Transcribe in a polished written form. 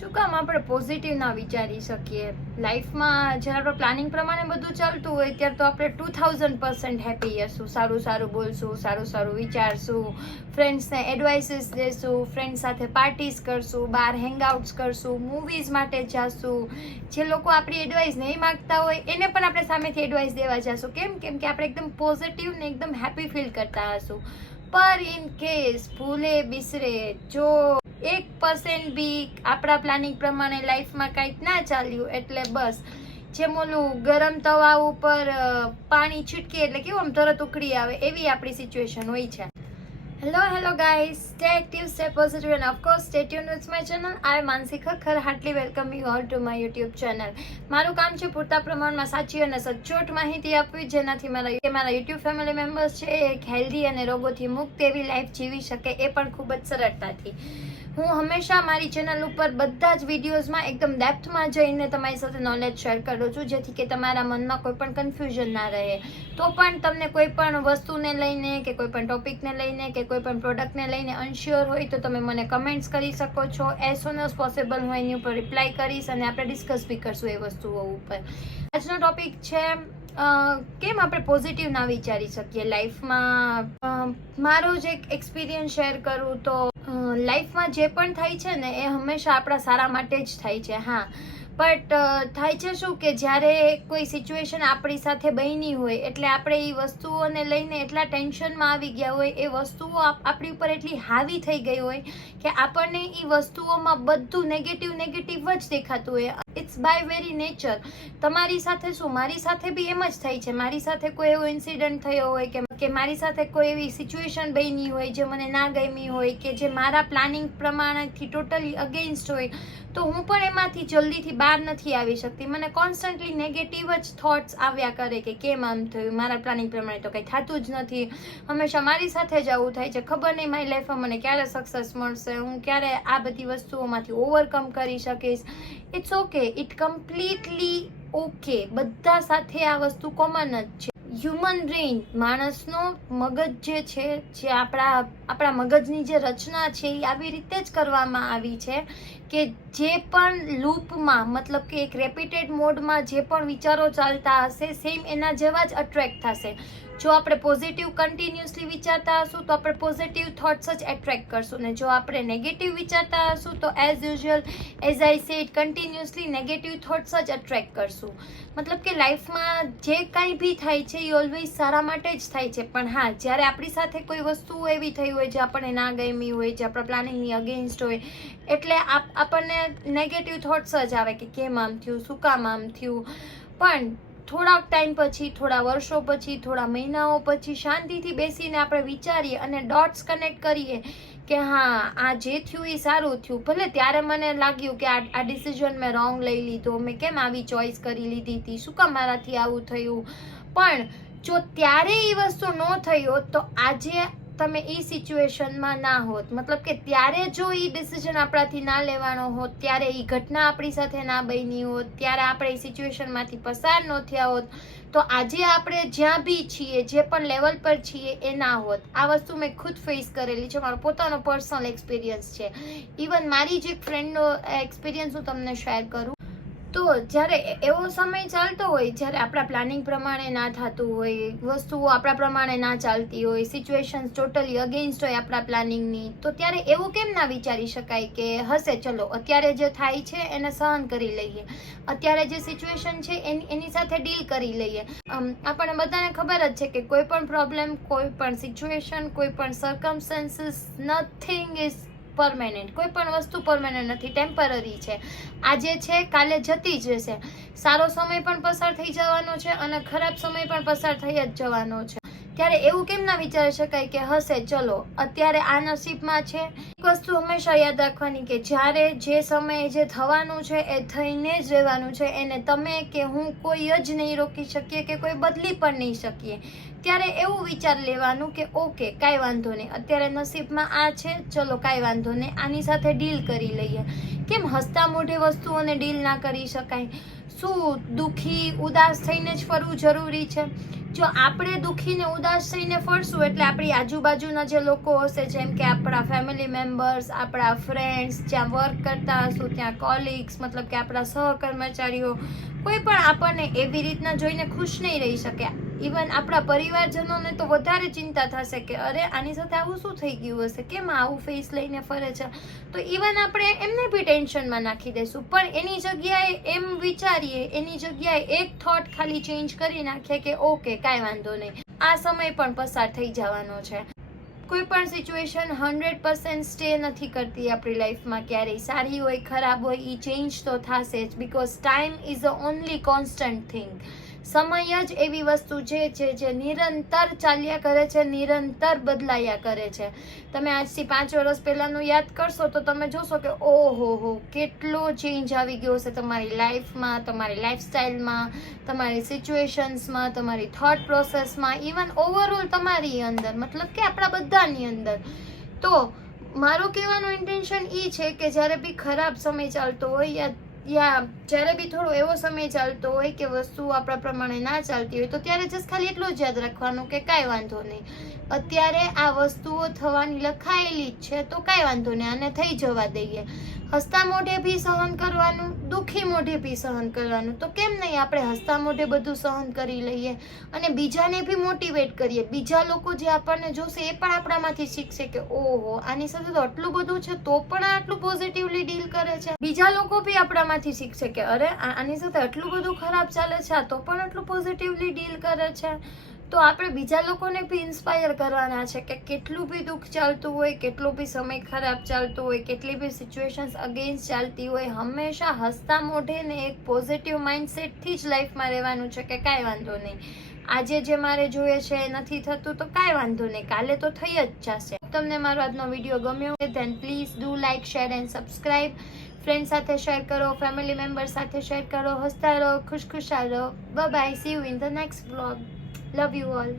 શું કામ આપણે પોઝિટિવ ના વિચારી શકીએ? લાઈફમાં જ્યારે આપણે પ્લાનિંગ પ્રમાણે બધું ચાલતું હોય ત્યારે તો આપણે 2000% હેપી હશું, સારું સારું બોલશું, સારું સારું વિચારશું, ફ્રેન્ડ્સને એડવાઇસીસ દેશું, ફ્રેન્ડ સાથે પાર્ટીઝ કરશું, બહાર હેંગઆઉટ્સ કરશું, મૂવીઝ માટે જશું. જે લોકો આપણી એડવાઇસ નહીં માગતા હોય એને પણ આપણે સામેથી એડવાઇસ દેવા જશું. કેમ કે આપણે એકદમ પોઝિટિવ ને એકદમ હેપી ફીલ કરતા હશું. પર ઇન કેસ ભૂલે બિસરે જો 1% બી આપણા પ્લાનિંગ પ્રમાણે લાઈફમાં કંઈક ના ચાલ્યું એટલે બસ જેમ ઓલું ગરમ તવા ઉપર પાણી છૂટકે એટલે કેવું આમ તરત ઉકળી આવે એવી આપણી સિચ્યુએશન હોય છે. Hello guys, stay active, stay positive and of course stay tune with my channel. I Mansi Khakhar heartly welcome you all to my YouTube channel. મારું કામ છે પૂરતા પ્રમાણમાં સાચી અને સચોટ માહિતી આપવી, જેનાથી મારા યુટ્યુબ ફેમિલી મેમ્બર્સ છે એક હેલ્ધી અને રોગોથી મુક્ત એવી લાઈફ જીવી શકે, એ પણ ખૂબ જ સરળતાથી. હું હંમેશા મારી ચેનલ ઉપર બધા જ વિડીયોઝમાં એકદમ ડેપ્થમાં જઈને તમારી સાથે નોલેજ શેર કરું છું, જેથી કે તમારા મનમાં કોઈ પણ કન્ફ્યુઝન ના રહે. તો પણ તમને કોઈ પણ વસ્તુને લઈને કે કોઈ પણ ટોપિકને લઈને કે કોઈ પણ પ્રોડક્ટને લઈને અનશ્યોર હોય તો તમે મને કમેન્ટ્સ કરી શકો છો. એઝ સુન એઝ પોસિબલ હું એની ઉપર રિપ્લાય કરીશ અને આપણે ડિસ્કસ બી કરશું એ વસ્તુઓ ઉપર. આજનો ટોપિક છે કેમ આપણે પોઝિટિવ ના વિચારી શકીએ લાઈફમાં. મારો જ એક એક્સપિરિયન્સ શેર કરું તો લાઈફમાં જે પણ થાય છે ને એ હંમેશા આપણા સારા માટે જ થાય છે. હા, બટ થાય છે શું કે જ્યારે કોઈ સિચ્યુએશન આપણી સાથે બની હોય એટલે આપણે એ વસ્તુઓને લઈને એટલા ટેન્શનમાં આવી ગયા હોય, એ વસ્તુઓ આપણી ઉપર એટલી હાવી થઈ ગઈ હોય કે આપણને એ વસ્તુઓમાં બધું નેગેટિવ જ દેખાતું હોય. It's by very nature. તમારી સાથે શું, મારી સાથે બી એમ જ થાય છે. મારી સાથે કોઈ એવો ઇન્સિડન્ટ થયો હોય કે મારી સાથે કોઈ એવી સિચ્યુએશન બની હોય જે મને ના ગમી હોય કે જે મારા પ્લાનિંગ પ્રમાણેથી ટોટલી અગેન્સ્ટ હોય, તો હું પણ એમાંથી જલ્દીથી બહાર નથી આવી શકતી. મને કોન્સ્ટન્ટલી નેગેટિવ જ થોટ્સ આવ્યા કરે કે કેમ આમ થયું, મારા પ્લાનિંગ પ્રમાણે તો કંઈ થતું જ નથી, હંમેશા મારી સાથે જ આવું થાય છે, ખબર નહીં મારી લાઈફમાં મને ક્યારે સક્સેસ મળશે, હું ક્યારે આ બધી વસ્તુઓમાંથી ઓવરકમ કરી શકીશ. It's okay, it completely okay. બધા સાથે આ વસ્તુ કોમન જ છે. હ્યુમન બ્રેઇન, માણસનો મગજ જે છે, જે આપણા મગજની જે રચના છે એ આવી રીતે જ કરવામાં આવી છે કે જે પણ લૂપમાં, મતલબ કે એક રેપિટેડ મોડમાં જે પણ વિચારો ચાલતા હશે સેમ એના જેવા જ અટ્રેક્ટ થશે. જો આપણે પોઝિટિવ કન્ટિન્યુઅસલી વિચારતા હશું તો આપણે પોઝિટિવ થોટ્સ જ એટ્રેક્ટ કરશું, ને જો આપણે નેગેટિવ વિચારતા હશું તો as usual, as I said, continuously negative thoughts જ એટ્રેક્ટ કરશું. મતલબ કે લાઈફમાં જે કાંઈ બી થાય છે એ ઓલવેઝ સારા માટે જ થાય છે. પણ હા, જ્યારે આપણી સાથે કોઈ વસ્તુઓ એવી થઈ હોય જે આપણને ના ગમી હોય, જે આપણા પ્લાનિંગની અગેન્સ્ટ હોય, એટલે આપણને નેગેટિવ થોટ્સ જ આવે કે કેમ આમ થયું, શું કામ આમ થયું. પણ થોડાક ટાઈમ પછી, થોડા વર્ષો પછી, થોડા મહિનાઓ પછી શાંતિથી બેસીને આપણે વિચારીએ અને ડોટ્સ કનેક્ટ કરીએ કે હા, આ જે થયું એ સારું થયું. ભલે ત્યારે મને લાગ્યું કે આ ડિસિઝન મેં રોંગ લઈ લીધો, મેં કેમ આવી ચોઇસ કરી લીધી હતી, શું કામ મારાથી આવું થયું. પણ જો ત્યારે એ વસ્તુ ન થઈ હોત તો આજે તમે એ સિચ્યુએશનમાં ના હોત. મતલબ કે ત્યારે જો એ ડિસિઝન આપણાથી ના લેવાનો હોત, ત્યારે એ ઘટના આપણી સાથે ના બની હોત, ત્યારે આપણે એ સિચ્યુએશનમાંથી પસાર ન થયા હોત, તો આજે આપણે જ્યાં બી છીએ, જે પણ લેવલ પર છીએ એ ના હોત. આ વસ્તુ મેં ખુદ ફેસ કરેલી છે, મારો પોતાનો પર્સનલ એક્સપિરિયન્સ છે. ઇવન મારી જ એક ફ્રેન્ડનો એક્સપિરિયન્સ હું તમને શેર કરું તો જ્યારે એવો સમય ચાલતો હોય જ્યારે આપણા પ્લાનિંગ પ્રમાણે ના થતું હોય, વસ્તુઓ આપણા પ્રમાણે ના ચાલતી હોય, સિચ્યુએશન્સ ટોટલી અગેન્સ્ટ હોય આપણા પ્લાનિંગની, તો ત્યારે એવું કેમ ના વિચારી શકાય કે હશે, ચલો અત્યારે જે થાય છે એને સહન કરી લઈએ, અત્યારે જે સિચ્યુએશન છે એની સાથે ડીલ કરી લઈએ. આપણને બધાને ખબર જ છે કે કોઈ પણ પ્રોબ્લેમ, કોઈ પણ સિચ્યુએશન, કોઈ પણ સર્કમસ્ટન્સીસ, નથિંગ ઇઝ પરમેનન્ટ. કોઈ પણ વસ્તુ પરમેનન્ટ નથી, ટેમ્પરરી છે. આજે છે કાલે જતી જ રહેશે. સારો સમય પણ પસાર થઈ જવાનો છે અને ખરાબ સમય પણ પસાર થઈ જ જવાનો છે. ત્યારે એવું કેમ ના વિચારી શકાય કે હશે, ચલો અત્યારે આ નસીબમાં છે. એક વસ્તુ હંમેશા યાદ રાખવાની કે જ્યારે જે સમયે જે થવાનું છે એ થઈને જ રહેવાનું છે, એને તમે કે હું કોઈ જ નહીં રોકી શકીએ કે કોઈ બદલી પણ નહીં શકીએ. ત્યારે એવું વિચાર લેવાનું કે ઓકે, કાંઈ વાંધો નહીં, અત્યારે નસીબમાં આ છે, ચલો કાંઈ વાંધો નહીં, આની સાથે ડીલ કરી લઈએ. કેમ હસતા મોઢે વસ્તુઓને ડીલ ના કરી શકાય? શું દુઃખી, ઉદાસ થઈને જ ફરવું જરૂરી છે? જો આપણે દુઃખી ને ઉદાસ થઈને ફરશું એટલે આપણી આજુબાજુના જે લોકો હશે, જેમ કે આપણા ફેમિલી મેમ્બર્સ, આપણા ફ્રેન્ડ્સ, જ્યાં વર્ક કરતા હશું ત્યાં કોલિગ્સ, મતલબ કે આપણા સહકર્મચારીઓ, કોઈ પણ આપણને એવી રીતના જોઈને ખુશ નહીં રહી શકે. ઇવન આપણા પરિવારજનોને તો વધારે ચિંતા થશે કે અરે આની સાથે આવું શું થઈ ગયું હશે, કેમ આવું ફેસ લઈને ફરે છે. તો ઇવન આપણે એમને બી ટેન્શનમાં નાખી દઈશું. પણ એની જગ્યાએ એમ વિચારીએ, એની જગ્યાએ એક થોટ ખાલી ચેન્જ કરી નાખીએ કે ઓકે કાંઈ વાંધો નહીં, આ સમય પણ પસાર થઈ જવાનો છે. કોઈ પણ સિચ્યુએશન 100% સ્ટે નથી કરતી આપણી લાઈફમાં. ક્યારેય સારી હોય ખરાબ હોય એ ચેન્જ તો થશે જ, because time is the only constant thing. સમય જ એવી વસ્તુ છે જે નિરંતર ચાલ્યા કરે છે, નિરંતર બદલાયા કરે છે. તમે આજથી 5 વર્ષ પહેલાનું યાદ કરશો તો તમે જોશો કે ઓહો કેટલો ચેન્જ આવી ગયો છે તમારી લાઈફમાં, તમારી લાઈફસ્ટાઈલમાં, તમારી સિચ્યુએશન્સમાં, તમારી થોટ પ્રોસેસમાં, ઇવન ઓવરઓલ તમારી અંદર, મતલબ કે આપણા બધાની અંદર. તો મારો કહેવાનો ઇન્ટેન્શન એ છે કે જ્યારે બી ખરાબ સમય ચાલતો હોય યા જ્યારે બી થોડો એવો સમય ચાલતો હોય કે વસ્તુ આપણા પ્રમાણે ના ચાલતી હોય, તો ત્યારે જસ્ટ ખાલી એટલું જ યાદ રાખવાનું કે કાંઈ વાંધો નહીં, અત્યારે આ વસ્તુઓ થવાની લખાયેલી જ છે તો કાંઈ વાંધો નહીં, આને થઈ જવા દઈએ. હસતા મોઢે બી સહન કરવાનું, દુઃખી મોઢે બી સહન કરવાનું. તો કેમ નહીં આપણે હસતા મોઢે બધું સહન કરી લઈએ અને બીજાને બી મોટિવેટ કરીએ. બીજા લોકો જે આપણને જોશે એ પણ આપણામાંથી શીખશે કે ઓહો આની સાથે તો આટલું બધું છે તો પણ આટલું પોઝિટિવલી ડીલ કરે છે. બીજા લોકો બી આપણામાંથી શીખશે કે અરે આની સાથે આટલું બધું ખરાબ ચાલે છે તો પણ આટલું પોઝિટિવલી ડીલ કરે છે. તો આપણે બીજા લોકોને બી ઇન્સ્પાયર કરવાના છે કે કેટલું બી દુઃખ ચાલતું હોય, કેટલો બી સમય ખરાબ ચાલતો હોય, કેટલી બી સિચ્યુએશન્સ અગેન્સ્ટ ચાલતી હોય, હંમેશા હસતા મોઢે ને એક પોઝિટિવ માઇન્ડસેટથી જ લાઈફમાં રહેવાનું છે કે કાંઈ વાંધો નહીં, આજે જે મારે જોઈએ છે એ નથી થતું તો કાંઈ વાંધો નહીં, કાલે તો થઈ જ જશે. તમને મારો આજનો વિડીયો ગમ્યો હોય then please do like, share and subscribe. Friend સાથે શેર કરો, ફેમિલી મેમ્બર સાથે શેર કરો. હસતા રહો, ખુશખુશાલ રહો. Bye bye, see you in the next vlog. Love you all.